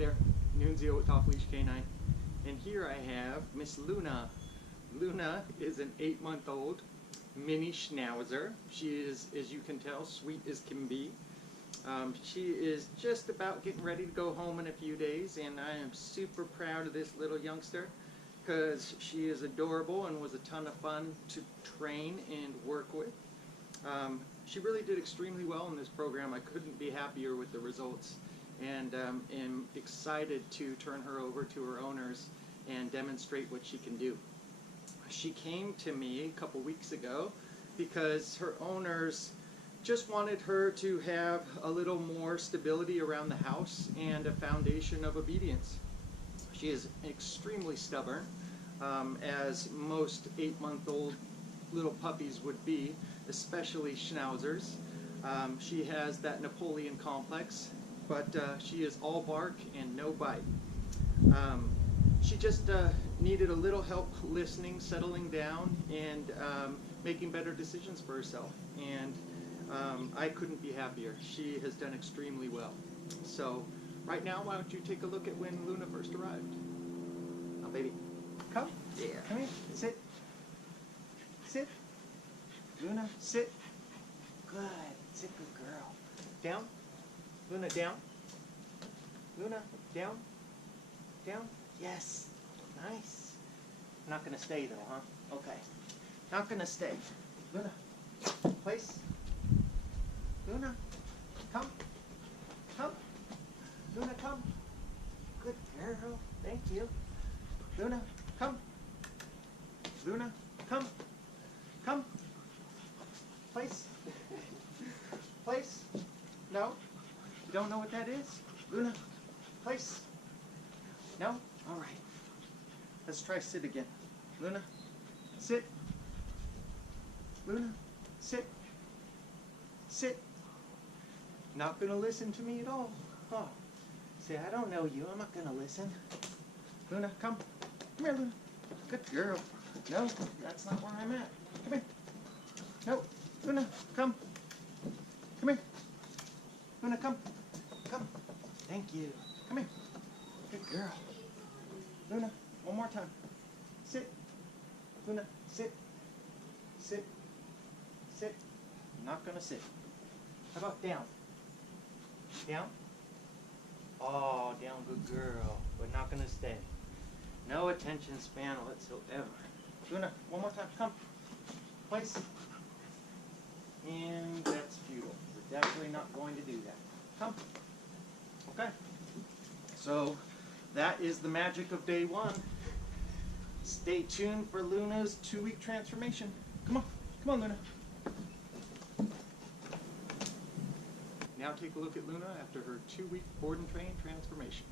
there, Nunzio with Off Leash Canine, and here I have Miss Luna. Luna is an 8-month-old mini Schnauzer. She is, as you can tell, sweet as can be. She is just about getting ready to go home in a few days, and I am super proud of this little youngster because she is adorable and was a ton of fun to train and work with. She really did extremely well in this program. I couldn't be happier with the results, and am excited to turn her over to her owners and demonstrate what she can do. She came to me a couple weeks ago because her owners just wanted her to have a little more stability around the house and a foundation of obedience. She is extremely stubborn, as most 8-month-old little puppies would be, especially Schnauzers. She has that Napoleon complex, but she is all bark and no bite. She just needed a little help listening, settling down, and making better decisions for herself. And I couldn't be happier. She has done extremely well. So right now, why don't you take a look at when Luna first arrived? Oh, baby. Come. Yeah. Come here. Sit. Sit. Luna, sit. Good. Sit, good girl. Down. Luna, down. Luna, down. Down. Yes. Nice. Not going to stay though, huh? Okay. Not going to stay. Luna, place. Luna, come. Come. Luna, come. Good girl. Thank you. Luna, come. Luna, come. Come. Place. Place. No. You don't know what that is? Luna, place. No? All right. Let's try sit again. Luna, sit. Luna, sit. Sit. Not going to listen to me at all. Oh. Say, I don't know you. I'm not going to listen. Luna, come. Come here, Luna. Good girl. No, that's not where I'm at. Come here. No. Luna, come. Come here. Luna, come. Come. Thank you. Come here. Good girl. Luna, one more time. Sit. Luna, sit. Sit. Sit. I'm not going to sit. How about down? Down? Oh, down, good girl. But not going to stay. No attention span whatsoever. Luna, one more time. Come. Place. And that's futile. We're definitely not going to do that. Come. Okay. So that is the magic of day one. Stay tuned for Luna's 2-week transformation. Come on. Come on, Luna. Now take a look at Luna after her 2-week board and train transformation.